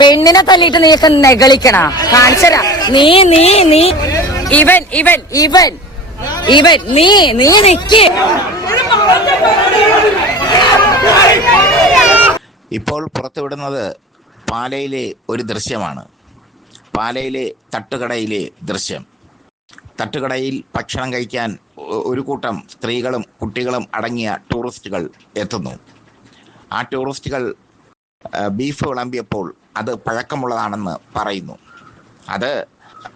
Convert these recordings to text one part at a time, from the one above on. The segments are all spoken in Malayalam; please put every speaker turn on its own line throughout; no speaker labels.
പെണ്ണിനെ തല്ലിയിട്ട് നീയൊക്കെ നെഗളിക്കണ? കാണിച്ചരാ. നീ നീ നീ. ഇവൻ ഇവൻ ഇവൻ. ഇവൻ നീ നീ നിക്ക്.
ഇപ്പോൾ പുറത്തുവിടുന്നത് പാലയിലെ ഒരു ദൃശ്യമാണ്. പാലയിലെ തട്ടുകടയിലെ ദൃശ്യം. തട്ടുകടയിൽ ഭക്ഷണം കഴിക്കാൻ ഒരു കൂട്ടം സ്ത്രീകളും കുട്ടികളും അടങ്ങിയ ടൂറിസ്റ്റുകൾ എത്തുന്നു. ആ ടൂറിസ്റ്റുകൾ ബീഫ് വിളമ്പിയപ്പോൾ അത് പഴക്കമുള്ളതാണെന്ന് പറയുന്നു. അത്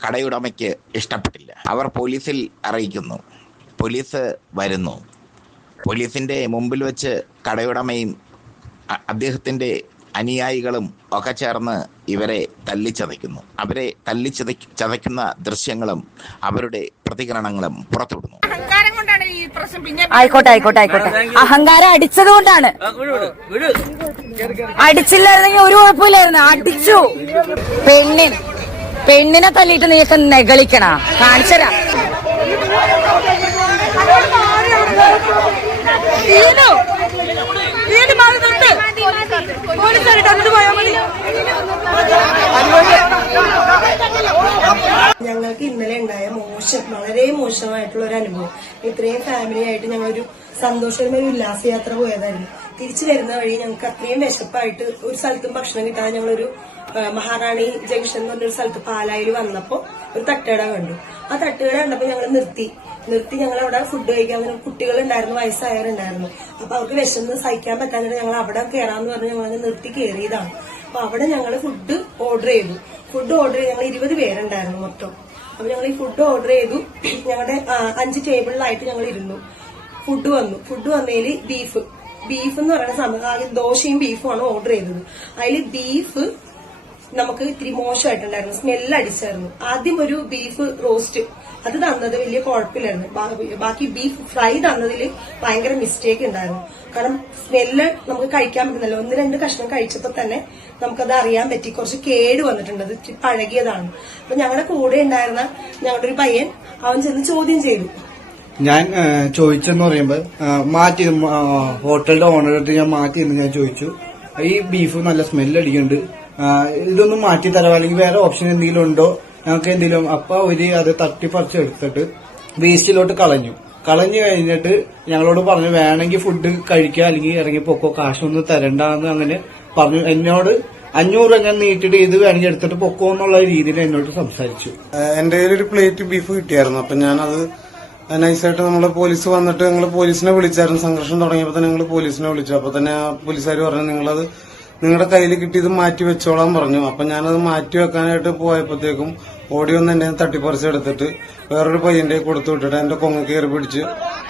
കടയുടമയ്ക്ക് ഇഷ്ടപ്പെട്ടില്ല. അവർ പോലീസിൽ അറിയിക്കുന്നു. പോലീസ് വരുന്നു. പോലീസിന്റെ മുമ്പിൽ വെച്ച് കടയുടമയും അദ്ദേഹത്തിന്റെ അദ്ദേഹത്തിന്റെ അനുയായികളും ഒക്കെ ചേർന്ന് ഇവരെ തല്ലിച്ചതയ്ക്കുന്നു. അവരെ തല്ലിച്ചത ചതയ്ക്കുന്ന ദൃശ്യങ്ങളും അവരുടെ പ്രതികരണങ്ങളും പുറത്തുവിടുന്നു.
ആയിക്കോട്ടെ ആയിക്കോട്ടെ ആയിക്കോട്ടെ. അഹങ്കാരം അടിച്ചത് കൊണ്ടാണ്. അടിച്ചില്ലായിരുന്നെങ്കിൽ ഒരു കുഴപ്പമില്ലായിരുന്നു. അടിച്ചു. പെണ്ണിൻ പെണ്ണിനെ തല്ലിയിട്ട് നീയൊക്കെ നെകളിക്കണ കാണിച്ചരാ.
ഞങ്ങൾക്ക് ഇന്നലെ ഉണ്ടായ മോശം വളരെ മോശമായിട്ടുള്ള ഒരു അനുഭവം. ഇത്രയും ഫാമിലി ആയിട്ട് ഞങ്ങളൊരു സന്തോഷകരമായ ഒരു ഉല്ലാസയാത്ര പോയതായിരുന്നു. തിരിച്ചു വരുന്ന വഴി ഞങ്ങൾക്ക് അത്രയും വിശപ്പായിട്ട് ഒരു സ്ഥലത്തും ഭക്ഷണം കിട്ടാതെ ഞങ്ങളൊരു മഹാറാണി ജംഗ്ഷൻ എന്ന് പറഞ്ഞൊരു സ്ഥലത്ത് പാലായിൽ വന്നപ്പോ ഒരു തട്ടുകട കണ്ടു. ആ തട്ടുകട കണ്ടപ്പോൾ ഞങ്ങൾ നിർത്തി. നിർത്തി ഞങ്ങൾ അവിടെ ഫുഡ് കഴിക്കാൻ കുട്ടികൾ ഉണ്ടായിരുന്നു വയസ്സായവരുണ്ടായിരുന്നു. അപ്പൊ അവർക്ക് വിശന്ന് സഹിക്കാൻ പറ്റാഞ്ഞിട്ട് ഞങ്ങൾ അവിടെ കയറാന്ന് പറഞ്ഞ് ഞങ്ങൾ നിർത്തി കയറിയതാണ് അപ്പൊ അവിടെ ഞങ്ങൾ ഫുഡ് ഓർഡർ ചെയ്തു. ഫുഡ് ഓർഡർ ചെയ്ത് ഞങ്ങൾ ഇരുപത് പേരുണ്ടായിരുന്നു മൊത്തം. അപ്പൊ ഞങ്ങൾ ഈ ഫുഡ് ഓർഡർ ചെയ്തു. ഞങ്ങളുടെ അഞ്ച് ടേബിളിലായിട്ട് ഞങ്ങൾ ഇരുന്നു ഫുഡ് വന്നു. ഫുഡ് വന്നതിൽ ബീഫ് ബീഫ് എന്ന് പറയുന്ന സമയം ആദ്യം ദോശയും ബീഫുമാണ് ഓർഡർ ചെയ്തത്. അതിൽ ബീഫ് നമുക്ക് ഇത്തിരി മോശമായിട്ടുണ്ടായിരുന്നു സ്മെല്ല് അടിച്ചായിരുന്നു. ആദ്യം ഒരു ബീഫ് റോസ്റ്റ് അത് തന്നത് വലിയ കുഴപ്പമില്ലായിരുന്നു. ബാക്കി ബീഫ് ഫ്രൈ തന്നതിൽ ഭയങ്കര മിസ്റ്റേക്ക് ഉണ്ടായിരുന്നു. കാരണം സ്മെല്ല് നമുക്ക് കഴിക്കാൻ പറ്റുന്നില്ല. ഒന്ന് രണ്ട് കഷ്ണം കഴിച്ചപ്പോൾ തന്നെ നമുക്കത് അറിയാൻ പറ്റി. കുറച്ച് കേട് വന്നിട്ടുണ്ട്. അത് പഴകിയതാണ്. അപ്പൊ ഞങ്ങളുടെ കൂടെ ഉണ്ടായിരുന്ന ഞങ്ങളുടെ ഒരു പയ്യൻ അവൻ ചെന്ന് ചോദ്യം ചെയ്തു.
ഞാൻ ചോദിച്ചെന്ന് പറയുമ്പോൾ മാറ്റി ഹോട്ടലിന്റെ ഓണറുടെ ഞാൻ മാറ്റി എന്ന് ഞാൻ ചോദിച്ചു. ഈ ബീഫ് നല്ല സ്മെൽ അടിക്കുന്നുണ്ട്. ഇതൊന്നും മാറ്റി തരാം അല്ലെങ്കിൽ വേറെ ഓപ്ഷൻ എന്തെങ്കിലും ഉണ്ടോ? ഞങ്ങൾക്ക് എന്തെങ്കിലും അപ്പൊ ഒരു അത് തട്ടിപ്പറിച്ച് എടുത്തിട്ട് വേസ്റ്റിലോട്ട് കളഞ്ഞു. കളഞ്ഞു കഴിഞ്ഞിട്ട് ഞങ്ങളോട് പറഞ്ഞു വേണമെങ്കിൽ ഫുഡ് കഴിക്കുക അല്ലെങ്കിൽ ഇറങ്ങി പൊക്കോ കാശൊന്നും തരണ്ടെന്ന് അങ്ങനെ പറഞ്ഞു. എന്നോട് അഞ്ഞൂറ് ഞാൻ നീട്ടിട്ട് ഇത് വേണമെങ്കിൽ എടുത്തിട്ട് പൊക്കോ എന്നുള്ള രീതിയിൽ എന്നോട് സംസാരിച്ചു.
എന്റെ ഒരു പ്ലേറ്റ് ബീഫ് കിട്ടിയായിരുന്നു. അപ്പൊ ഞാനത് നൈസായിട്ട് നമ്മളെ പോലീസ് വന്നിട്ട് ഞങ്ങൾ പോലീസിനെ വിളിച്ചായിരുന്നു. സംഘർഷം തുടങ്ങിയപ്പോൾ തന്നെ ഞങ്ങൾ പോലീസിനെ വിളിച്ചു. അപ്പൊ തന്നെ ആ പോലീസുകാർ പറഞ്ഞു നിങ്ങളത് നിങ്ങളുടെ കയ്യിൽ കിട്ടിയത് മാറ്റി വെച്ചോളാൻ പറഞ്ഞു. അപ്പൊ ഞാനത് മാറ്റി വെക്കാനായിട്ട് പോയപ്പോഴത്തേക്കും ഓടി വന്ന് എന്നെ തട്ടിപ്പറിച്ചെടുത്തിട്ട് വേറൊരു കയ്യിൽ കൊടുത്തു വിട്ടിട്ട് എന്റെ കൊങ്ങ കയറി പിടിച്ച്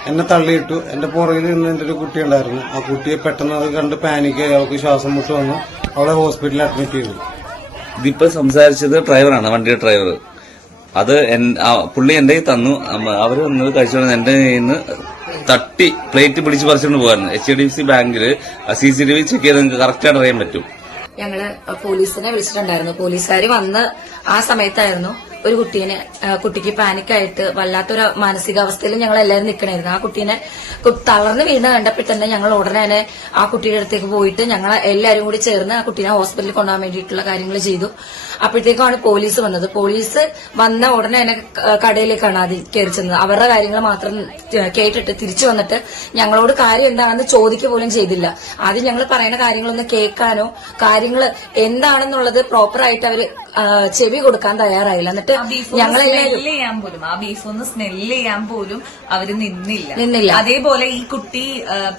എന്നെ തള്ളിയിട്ടു. എന്റെ പുറകിൽ നിന്ന് എന്റെ ഒരു കുട്ടി ഉണ്ടായിരുന്നു. ആ കുട്ടിയെ പെട്ടെന്ന് അത് കണ്ട് പാനിക്കായി അവൾക്ക് ശ്വാസം മുട്ട് വന്നു. അവളെ ഹോസ്പിറ്റലിൽ അഡ്മിറ്റ് ചെയ്തു.
ഇതിപ്പോ സംസാരിച്ചത് ഡ്രൈവറാണ് വണ്ടിയുടെ ഡ്രൈവർ അത് പുള്ളി എന്റെ തന്നു. അവർ വന്നത് കഴിച്ചോണ്ട് എന്റെ കയ്യിൽ നിന്ന് തട്ടി പ്ലേറ്റ് പിടിച്ച് പറിച്ചുകൊണ്ട് പോകാൻ എച്ച് ഡി എഫ് സി ബാങ്കിൽ C C T V check ചെയ്ത് നിങ്ങൾക്ക് കറക്റ്റായിട്ട് അറിയാൻ പറ്റും.
ഞങ്ങൾ പോലീസിനെ വിളിച്ചിട്ടുണ്ടായിരുന്നു. പോലീസുകാർ വന്ന് ആ സമയത്തായിരുന്നു ഒരു കുട്ടീനെ കുട്ടിക്ക് പാനിക്കായിട്ട് വല്ലാത്തൊരു മാനസികാവസ്ഥയിൽ ഞങ്ങൾ എല്ലാവരും നിൽക്കണായിരുന്നു ആ കുട്ടീനെ തളർന്ന് വീണ് കണ്ടപ്പോൾ തന്നെ ഞങ്ങൾ ഉടനെ തന്നെ ആ കുട്ടിയുടെ അടുത്തേക്ക് പോയിട്ട് ഞങ്ങൾ എല്ലാവരും കൂടി ചേർന്ന് ആ കുട്ടീനെ ഹോസ്പിറ്റലിൽ കൊണ്ടുപോകാൻ വേണ്ടിയിട്ടുള്ള കാര്യങ്ങൾ ചെയ്തു. അപ്പോഴത്തേക്കാണ് പോലീസ് വന്നത്. പോലീസ് വന്ന ഉടനെ തന്നെ കടയിലേക്കാണ് ആദ്യം കയറി ചെന്നത്. അവരുടെ കാര്യങ്ങൾ മാത്രം കേട്ടിട്ട് തിരിച്ചു വന്നിട്ട് ഞങ്ങളോട് കാര്യം എന്താണെന്ന് ചോദിക്കുക പോലും ചെയ്തില്ല. ആദ്യം ഞങ്ങൾ പറയുന്ന കാര്യങ്ങളൊന്ന് കേൾക്കാനോ കാര്യങ്ങൾ എന്താണെന്നുള്ളത് പ്രോപ്പറായിട്ട് അവർ ചെവി കൊടുക്കാൻ തയ്യാറായില്ല. എന്നിട്ട് ഞങ്ങളെല്ലാവരും
സ്മെല്ല് ചെയ്യാൻ പോലും ആ ബീഫ് ഒന്ന് സ്മെല്ല് ചെയ്യാൻ പോലും അവർ നിന്നില്ല.
നിന്നില്ല.
അതേപോലെ ഈ കുട്ടി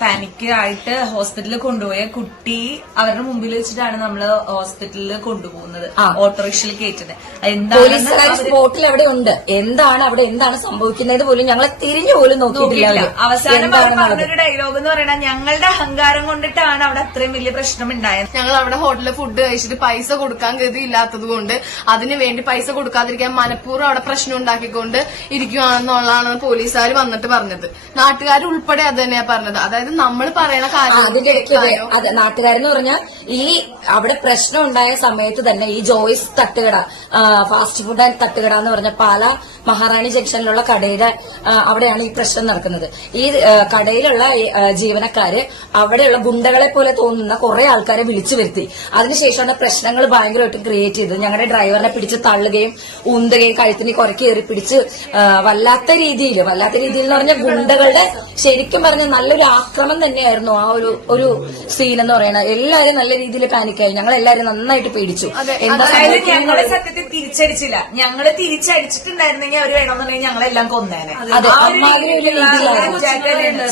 പാനിക് ആയിട്ട് ഹോസ്പിറ്റലിൽ കൊണ്ടുപോയ കുട്ടി അവരുടെ മുമ്പിൽ വെച്ചിട്ടാണ് നമ്മൾ ഹോസ്പിറ്റലിൽ കൊണ്ടുപോകുന്നത്. ഓട്ടോറിക്ഷയിൽ കയറ്റുന്നത്. എന്താണ്
സ്പോട്ടിൽ അവിടെ ഉണ്ട്. എന്താണ് അവിടെ എന്താണ് സംഭവിക്കുന്നത് പോലും ഞങ്ങളെ തിരിഞ്ഞു പോലും നോക്കിയിട്ടില്ല
നോക്കിയില്ല അവസാനം അവർ പറഞ്ഞൊരു ഡയലോഗ് എന്ന് പറയുന്നത് ഞങ്ങളുടെ അഹങ്കാരം കൊണ്ടിട്ടാണ് അവിടെ അത്രയും വലിയ പ്രശ്നം ഉണ്ടായത്
ഞങ്ങൾ അവിടെ ഹോട്ടലിൽ ഫുഡ് കഴിച്ചിട്ട് പൈസ കൊടുക്കാൻ ഗതി ഇല്ലാത്തത് കൊണ്ട് ഉണ്ടാക്കിക്കൊണ്ട് അതിനുവേണ്ടി പൈസ കൊടുക്കാതിരിക്കാൻ മനഃപൂർവം അവിടെ പ്രശ്നം ഉണ്ടാക്കിക്കൊണ്ട് ഇരിക്കുകയാണെന്നുള്ളതാണ് പോലീസുകാർ വന്നിട്ട് പറഞ്ഞത്. നാട്ടുകാർ ഉൾപ്പെടെ അത് തന്നെയാ പറഞ്ഞത്. അതായത് നമ്മൾ
പറയുന്ന
കാര്യം
നാട്ടുകാരെന്ന് പറഞ്ഞാൽ ഈ അവിടെ പ്രശ്നം ഉണ്ടായ സമയത്ത് തന്നെ ഈ ജോയ്സ് തട്ടുകട ഫാസ്റ്റ് ഫുഡ് ആൻഡ് തട്ടുകട എന്ന് പറഞ്ഞ പാല മഹാറാണി ജംഗ്ഷനിലുള്ള കടയുടെ അവിടെയാണ് ഈ പ്രശ്നം നടക്കുന്നത്. ഈ കടയിലുള്ള ജീവനക്കാര് അവിടെയുള്ള ഗുണ്ടകളെ പോലെ തോന്നുന്ന കുറെ ആൾക്കാരെ വിളിച്ചു വരുത്തി. അതിനുശേഷമാണ് പ്രശ്നങ്ങൾ ഭയങ്കരമായിട്ട് ക്രിയേറ്റ് ചെയ്തത്. ഞങ്ങളുടെ ഡ്രൈവറിനെ പിടിച്ച് തള്ളുകയും ഉന്തുകയും കഴുത്തിന് കുറയ്ക്ക് കയറി പിടിച്ച് വല്ലാത്ത രീതിയിൽ വല്ലാത്ത രീതിയിൽ എന്ന് പറഞ്ഞ ഗുണ്ടകളുടെ ശരിക്കും പറഞ്ഞ നല്ലൊരു ആക്രമം തന്നെയായിരുന്നു ആ ഒരു ഒരു സീൻ എന്ന് പറയുന്നത് എല്ലാവരും നല്ല രീതിയിൽ പാനിക്കായി ഞങ്ങൾ എല്ലാവരും നന്നായിട്ട് പേടിച്ചു.
അതായത് ഞങ്ങളെ സത്യത്തിൽ തിരിച്ചടിച്ചില്ല. ഞങ്ങൾ തിരിച്ചടിച്ചിട്ടുണ്ടായിരുന്നെങ്കിൽ അവർ വേണമെന്നുണ്ടെങ്കിൽ ഞങ്ങളെല്ലാം കൊന്നേനെ.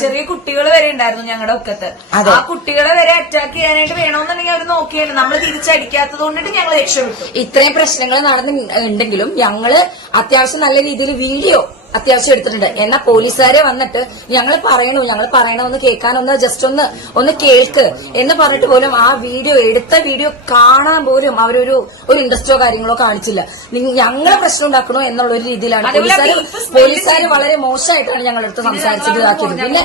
ചെറിയ കുട്ടികൾ വരെ ഉണ്ടായിരുന്നു ഞങ്ങളുടെ ഒക്കത്ത്. ആ കുട്ടികളെ വരെ അറ്റാക്ക് ചെയ്യാനായിട്ട് വേണമെന്നുണ്ടെങ്കിൽ അവർ നോക്കിയാലും നമ്മൾ തിരിച്ചടിക്കാത്തത് കൊണ്ടിട്ട് ഞങ്ങൾ രക്ഷപ്പെട്ടു.
ഇത്രയും പ്രശ്നങ്ങൾ നടന്നുണ്ടെങ്കിലും ഞങ്ങൾ അത്യാവശ്യം നല്ല രീതിയിൽ വീഡിയോ അത്യാവശ്യം എടുത്തിട്ടുണ്ട്. എന്നാൽ പോലീസുകാരെ വന്നിട്ട് ഞങ്ങൾ പറയണു ഞങ്ങൾ പറയണമെന്ന് കേൾക്കാനൊന്ന് ജസ്റ്റ് ഒന്ന് ഒന്ന് കേൾക്ക് എന്ന് പറഞ്ഞിട്ട് പോലും ആ വീഡിയോ എടുത്ത വീഡിയോ കാണാൻ പോലും അവരൊരു ഒരു ഇൻട്രസ്റ്റോ കാര്യങ്ങളോ കാണിച്ചില്ല. ഞങ്ങൾ ഞങ്ങളെ പ്രശ്നം ഉണ്ടാക്കണോ എന്നുള്ള ഒരു രീതിയിലാണ് പോലീസുകാർ പോലീസുകാർ വളരെ മോശമായിട്ടാണ് ഞങ്ങളുടെ അടുത്ത് സംസാരിച്ചത് ഇതാക്കിയത്. പിന്നെ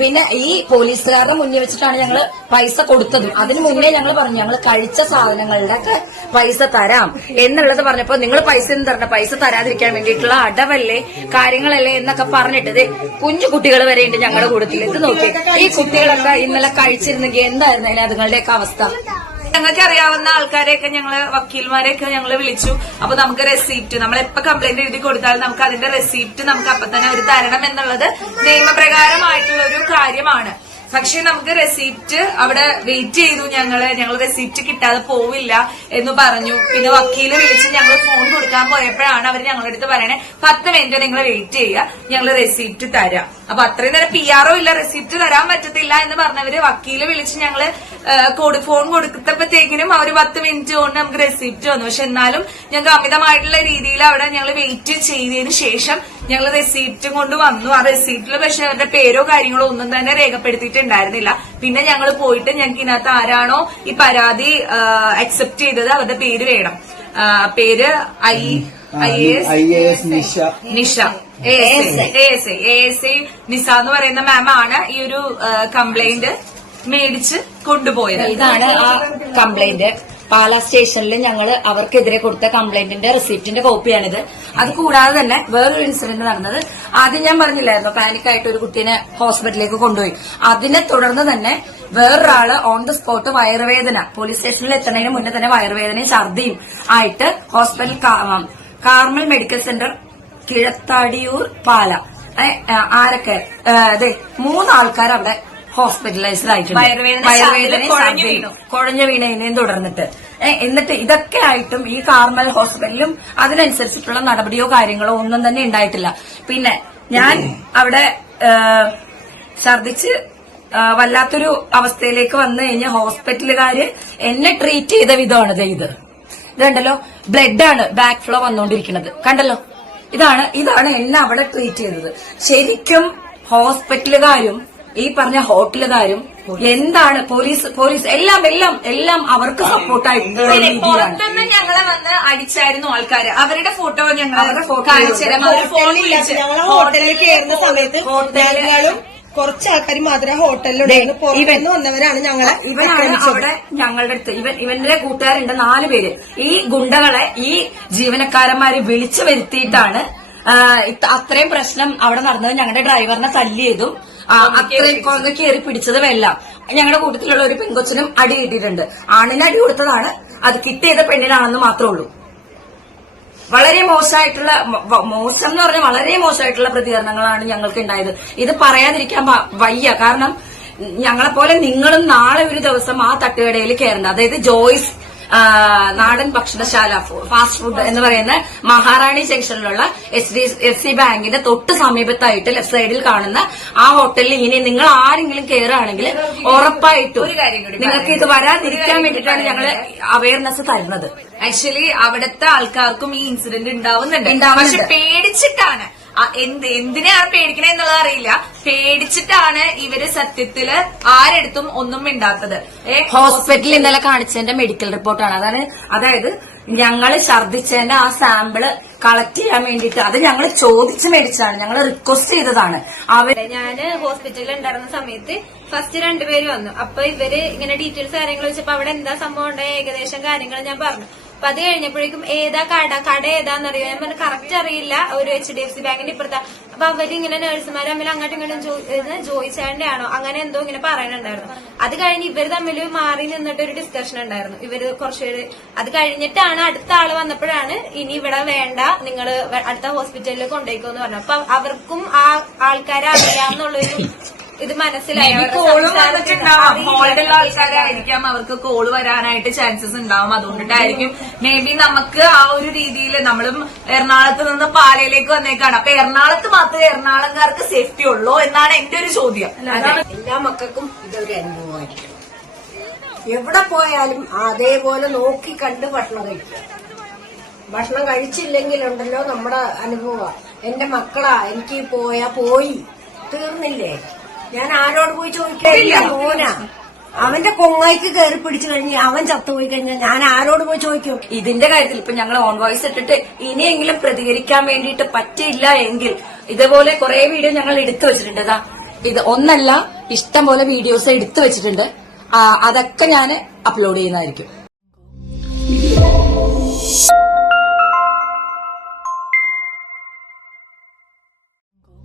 പിന്നെ ഈ പോലീസുകാരുടെ മുന്നിൽ വെച്ചിട്ടാണ് ഞങ്ങൾ പൈസ കൊടുത്തതും. അതിന് മുന്നേ ഞങ്ങൾ പറഞ്ഞു ഞങ്ങൾ കഴിച്ച സാധനങ്ങളുടെ ഒക്കെ പൈസ തരാം എന്നുള്ളത് പറഞ്ഞപ്പോ നിങ്ങൾ പൈസ തരണ്ട പൈസ തരാതിരിക്കാൻ വേണ്ടിയിട്ടുള്ള അടവല്ലേ കാര്യങ്ങളല്ലേ എന്നൊക്കെ പറഞ്ഞിട്ട് ദേ കുഞ്ഞു കുട്ടികൾ വരെ ഉണ്ട് ഞങ്ങളുടെ കൂട്ടത്തിൽ. ഇത് നോക്കി ഈ കുട്ടികളൊക്കെ ഇന്നലെ കഴിച്ചിരുന്നെങ്കിൽ എന്തായിരുന്നു അതുങ്ങളുടെയൊക്കെ അവസ്ഥ?
ഞങ്ങൾക്ക് അറിയാവുന്ന ആൾക്കാരെയൊക്കെ ഞങ്ങൾ വക്കീൽമാരെയൊക്കെ ഞങ്ങൾ വിളിച്ചു. അപ്പൊ നമുക്ക് റെസീപ്റ്റ് നമ്മൾ എപ്പോ കംപ്ലൈന്റ് എഴുതി കൊടുത്താലും നമുക്ക് അതിന്റെ റെസീപ്റ്റ് നമുക്ക് അപ്പൊ തന്നെ അവർ തരണം എന്നുള്ളത് നിയമപ്രകാരമായിട്ടുള്ള ഒരു കാര്യമാണ്. പക്ഷെ നമുക്ക് റെസീപ്റ്റ് അവിടെ വെയിറ്റ് ചെയ്തു. ഞങ്ങൾ ഞങ്ങൾ റെസീപ്റ്റ് കിട്ടാതെ പോവില്ല എന്ന് പറഞ്ഞു. പിന്നെ വക്കീൽ വിളിച്ച് ഞങ്ങൾ ഫോൺ കൊടുക്കാൻ പോയപ്പോഴാണ് അവർ ഞങ്ങളുടെ അടുത്ത് പറയണേ പത്ത് മിനിറ്റ് നിങ്ങൾ വെയിറ്റ് ചെയ്യുക. ഞങ്ങൾ റെസീപ്റ്റ് തരാം. അപ്പൊ അത്രയും നേരം പി ആർഒ ഇല്ല റെസീപ്റ്റ് തരാൻ പറ്റത്തില്ല എന്ന് പറഞ്ഞവര് വക്കീൽ വിളിച്ച് ഞങ്ങൾ ഫോൺ കൊടുത്തപ്പോഴത്തേക്കിനും അവർ പത്ത് മിനിറ്റ് കൊണ്ട് നമുക്ക് റെസിപ്റ്റ് വന്നു പക്ഷെ എന്നാലും ഞങ്ങൾക്ക് അമിതമായിട്ടുള്ള രീതിയിൽ അവിടെ ഞങ്ങൾ വെയിറ്റ് ചെയ്തതിന് ശേഷം ഞങ്ങൾ റെസിപ്റ്റും കൊണ്ട് വന്നു. ആ റെസിപ്റ്റിൽ പക്ഷെ അവരുടെ പേരോ കാര്യങ്ങളോ ഒന്നും തന്നെ രേഖപ്പെടുത്തിയിട്ടുണ്ടായിരുന്നില്ല പിന്നെ ഞങ്ങൾ പോയിട്ട് ഞങ്ങൾക്ക് ഇതിനകത്ത് ആരാണോ ഈ പരാതി അക്സെപ്റ്റ് ചെയ്തത് അവരുടെ പേര് വേണം. പേര് I I S
I A S Nisha.
Nisha. A S A S A S I Nisa എന്ന് പറയുന്ന മാം ആണ് ഈ ഒരു കംപ്ലൈന്റ് മേടിച്ച് കൊണ്ടുപോയത്.
ഇതാണ് ആ കംപ്ലൈന്റ് പാലാ സ്റ്റേഷനിൽ ഞങ്ങൾ അവർക്കെതിരെ കൊടുത്ത കംപ്ലൈന്റിന്റെ റെസിപ്റ്റിന്റെ കോപ്പിയാണിത് അത് കൂടാതെ തന്നെ വേറൊരു ഇൻസിഡന്റ് നടന്നത്. ആദ്യം ഞാൻ പറഞ്ഞില്ലായിരുന്നു പാനിക് ആയിട്ട് ഒരു കുട്ടീനെ ഹോസ്പിറ്റലിലേക്ക് കൊണ്ടുപോയി. അതിനെ തുടർന്ന് തന്നെ വേറൊരാൾ ഓൺ ദ സ്പോട്ട് വയറുവേദന. പോലീസ് സ്റ്റേഷനിൽ എത്തുന്നതിന് മുന്നേ തന്നെ വയറുവേദനയും ഛർദിയും ആയിട്ട് hospital Carmel medical centre Kizhathadiyoor Pala. ആരൊക്കെ? അതെ മൂന്നാൾക്കാർ അവിടെ ഹോസ്പിറ്റലൈസ്ഡ് ആയിട്ടുണ്ട്.
വയറുവേദന, കുഴഞ്ഞു
വീണതിനെയും തുടർന്നിട്ട്. എന്നിട്ട് ഇതൊക്കെ ആയിട്ടും ഈ കാർമൽ ഹോസ്പിറ്റലിലും അതിനനുസരിച്ചിട്ടുള്ള നടപടിയോ കാര്യങ്ങളോ ഒന്നും തന്നെ ഉണ്ടായിട്ടില്ല. പിന്നെ ഞാൻ അവിടെ ഛർദിച്ച് വല്ലാത്തൊരു അവസ്ഥയിലേക്ക് വന്നു കഴിഞ്ഞ ഹോസ്പിറ്റലുകാര് എന്നെ ട്രീറ്റ് ചെയ്ത വിധമാണ് ചെയ്തത് ഇത്. ഇതുണ്ടല്ലോ ബ്ലഡ് ആണ് ബാക്ക് ഫ്ലോ വന്നുകൊണ്ടിരിക്കുന്നത് കണ്ടല്ലോ? ഇതാണ് ഇതാണ് എന്നെ അവിടെ ട്രീറ്റ് ചെയ്തത്. ശരിക്കും ഹോസ്പിറ്റലുകാരും ഈ പറഞ്ഞ ഹോട്ടലുകാരും എന്താണ് പോലീസ് പോലീസ് എല്ലാം എല്ലാം എല്ലാം അവർക്ക് സപ്പോർട്ടായി
പുറത്തുനിന്ന് ഞങ്ങളെ വന്ന് അടിച്ചായിരുന്നു ആൾക്കാര്. അവരുടെ ഫോട്ടോ ഞങ്ങൾ
അവരുടെ
ഫോട്ടോ വിളിച്ച്
ഹോട്ടലിൽ കയറുന്ന സമയത്ത് ഹോട്ടലുകളും കുറച്ച് ആൾക്കാർ മാത്രമേ ഹോട്ടലിലുണ്ടായിരുന്നു പുറത്തുനിന്ന് വന്നവരാണ് ഞങ്ങളെ
ഇവനാണ്
ആക്രമിച്ചത്.
അവിടെ ഞങ്ങളുടെ അടുത്ത്. ഇവൻ ഇവന്റെ കൂട്ടുകാരുണ്ട് നാല് പേര്. ഈ ഗുണ്ടകളെ ഈ ജീവനക്കാരന്മാരെ വിളിച്ചു വരുത്തിയിട്ടാണ് അത്രയും പ്രശ്നം അവിടെ നടന്നത്. ഞങ്ങളുടെ ഡ്രൈവറിനെ തല്ലി ചെയ്തും ആ, അത്രയും കൊന്ന് കയറി പിടിച്ചതും എല്ലാം ഞങ്ങളുടെ കൂട്ടത്തിലുള്ള ഒരു പെങ്കൊച്ചിനും അടി കിട്ടിയിട്ടുണ്ട്. ആണിന് അടി കൊടുത്തതാണ്. അത് കിട്ടിയത് പെണ്ണിനാണെന്ന് മാത്രമേ ഉള്ളൂ. വളരെ മോശമായിട്ടുള്ള മോശം എന്ന് പറഞ്ഞാൽ വളരെ മോശമായിട്ടുള്ള പ്രതികരണങ്ങളാണ് ഞങ്ങൾക്ക് ഉണ്ടായത് ഇത് പറയാതിരിക്കാൻ വയ്യ. കാരണം ഞങ്ങളെപ്പോലെ നിങ്ങളും നാളെ ഒരു ദിവസം ആ തട്ടുകടയിൽ കയറണം അതായത് ജോയ്സ് നാടൻ ഭക്ഷണശാല ഫാസ്റ്റ് ഫുഡ് എന്ന് പറയുന്ന മഹാറാണി ജംഗ്ഷനിലുള്ള എച്ച് ഡി എഫ് സി ബാങ്കിന്റെ തൊട്ട് സമീപത്തായിട്ട് ലെഫ്റ്റ് സൈഡിൽ കാണുന്ന ആ ഹോട്ടലിൽ ഇനി നിങ്ങൾ ആരെങ്കിലും കയറുകയാണെങ്കിൽ ഉറപ്പായിട്ടും
ഒരു കാര്യം കൂടി
നിങ്ങൾക്ക് ഇത് വരാതിരിക്കാൻ വേണ്ടിയിട്ടാണ് ഞങ്ങൾ അവയർനെസ് തരുന്നത്.
ആക്ച്വലി അവിടുത്തെ ആൾക്കാർക്കും ഈ ഇൻസിഡന്റ് ഉണ്ടാവുന്നുണ്ട്. പക്ഷെ പേടിച്ചിട്ടാണ്. എന്ത് എന്തിനാണ് പേടിക്കണേ എന്നുള്ളത് അറിയില്ല. പേടിച്ചിട്ടാണ് ഇവർ സത്യത്തിൽ ആരെടുത്തും ഒന്നും മിണ്ടാത്തത്.
ഹോസ്പിറ്റലിൽ ഇന്നലെ കാണിച്ചതിന്റെ മെഡിക്കൽ റിപ്പോർട്ടാണ് അതാണ് അതായത് ഞങ്ങൾ ഛർദിച്ചതിന്റെ ആ സാമ്പിൾ കളക്ട് ചെയ്യാൻ വേണ്ടിയിട്ട് അത് ഞങ്ങൾ ചോദിച്ച് മേടിച്ചതാണ്. ഞങ്ങൾ റിക്വസ്റ്റ് ചെയ്തതാണ്. അവർ
ഞാൻ ഹോസ്പിറ്റലിൽ ഉണ്ടായിരുന്ന സമയത്ത് ഫസ്റ്റ് രണ്ടുപേര് വന്നു. അപ്പൊ ഇവർ ഇങ്ങനെ ഡീറ്റെയിൽസ് കാര്യങ്ങൾ വെച്ചപ്പോ അവിടെ എന്താ സംഭവം ഉണ്ടായ? ഏകദേശം കാര്യങ്ങൾ ഞാൻ പറഞ്ഞു. അപ്പൊ അത് കഴിഞ്ഞപ്പോഴേക്കും ഏതാ കട? കട ഏതാന്നറിയോ? ഞാൻ പറഞ്ഞു കറക്റ്റ് അറിയില്ല. ഒരു എച്ച് ഡി എഫ് സി ബാങ്കിന്റെ ഇപ്പുറത്താ. അപ്പൊ അവർ ഇങ്ങനെ നേഴ്സുമാരെ തമ്മിൽ അങ്ങോട്ടും ഇങ്ങോട്ടും ജോയിച്ചേന്റെ ആണോ അങ്ങനെ എന്തോ ഇങ്ങനെ പറയണുണ്ടായിരുന്നു അത് കഴിഞ്ഞ് ഇവർ തമ്മിൽ മാറി നിന്നിട്ട് ഒരു ഡിസ്കഷൻ ഉണ്ടായിരുന്നു. ഇവർ കുറച്ചുപേര് അത് കഴിഞ്ഞിട്ടാണ് അടുത്ത ആൾ വന്നപ്പോഴാണ് ഇനി ഇവിടെ വേണ്ട നിങ്ങൾ അടുത്ത ഹോസ്പിറ്റലിൽ കൊണ്ടുപോയിക്കോന്ന് പറഞ്ഞു അപ്പൊ അവർക്കും ആ ആൾക്കാരെ അറിയാമെന്നുള്ളൊരു ഇത് മനസ്സിലായി. കോൾ
വന്നിട്ടുണ്ടാവാം. ആൾക്കാരായിരിക്കാം. അവർക്ക് കോൾ വരാനായിട്ട് ചാൻസസ് ഉണ്ടാവും. അതുകൊണ്ടിട്ടായിരിക്കും. മേ ബി നമുക്ക് ആ ഒരു രീതിയിൽ നമ്മളും എറണാകുളത്ത് നിന്ന് പാലയിലേക്ക് വന്നേക്കാണ്. അപ്പൊ എറണാകുളത്ത് മാത്രമേ എറണാകുളംകാർക്ക് സേഫ്റ്റി ഉള്ളൂ എന്നാണ് എന്റെ ഒരു ചോദ്യം.
എല്ലാ മക്കൾക്കും ഇതൊരു അനുഭവമായിരിക്കും എവിടെ പോയാലും അതേപോലെ നോക്കി കണ്ട് ഭക്ഷണം കഴിക്കുക. ഭക്ഷണം കഴിച്ചില്ലെങ്കിലുണ്ടല്ലോ നമ്മുടെ അനുഭവം. എന്റെ മക്കളാ എനിക്ക് പോയാ പോയി. തീർന്നില്ലേ? ഞാൻ ആരോട് പോയി ചോദിക്കില്ല. മോനാ. അവന്റെ കൊങ്ങായിക്ക് കയറി പിടിച്ചു കഴിഞ്ഞ് അവൻ ചത്തുപോയി കഴിഞ്ഞാൽ ഞാൻ ആരോട് പോയി ചോദിക്കും?
ഇതിന്റെ കാര്യത്തിൽ ഇപ്പൊ ഞങ്ങൾ ഓൺ വോയിസ് ഇട്ടിട്ട് ഇനിയെങ്കിലും പ്രതികരിക്കാൻ വേണ്ടിയിട്ട് പറ്റില്ല എങ്കിൽ ഇതുപോലെ കുറെ വീഡിയോ ഞങ്ങൾ എടുത്തു വെച്ചിട്ടുണ്ട്. ഇതാ ഇത് ഒന്നല്ല ഇഷ്ടം പോലെ വീഡിയോസ് എടുത്തു വെച്ചിട്ടുണ്ട്. അതൊക്കെ ഞാൻ അപ്ലോഡ് ചെയ്യുന്നതായിരിക്കും.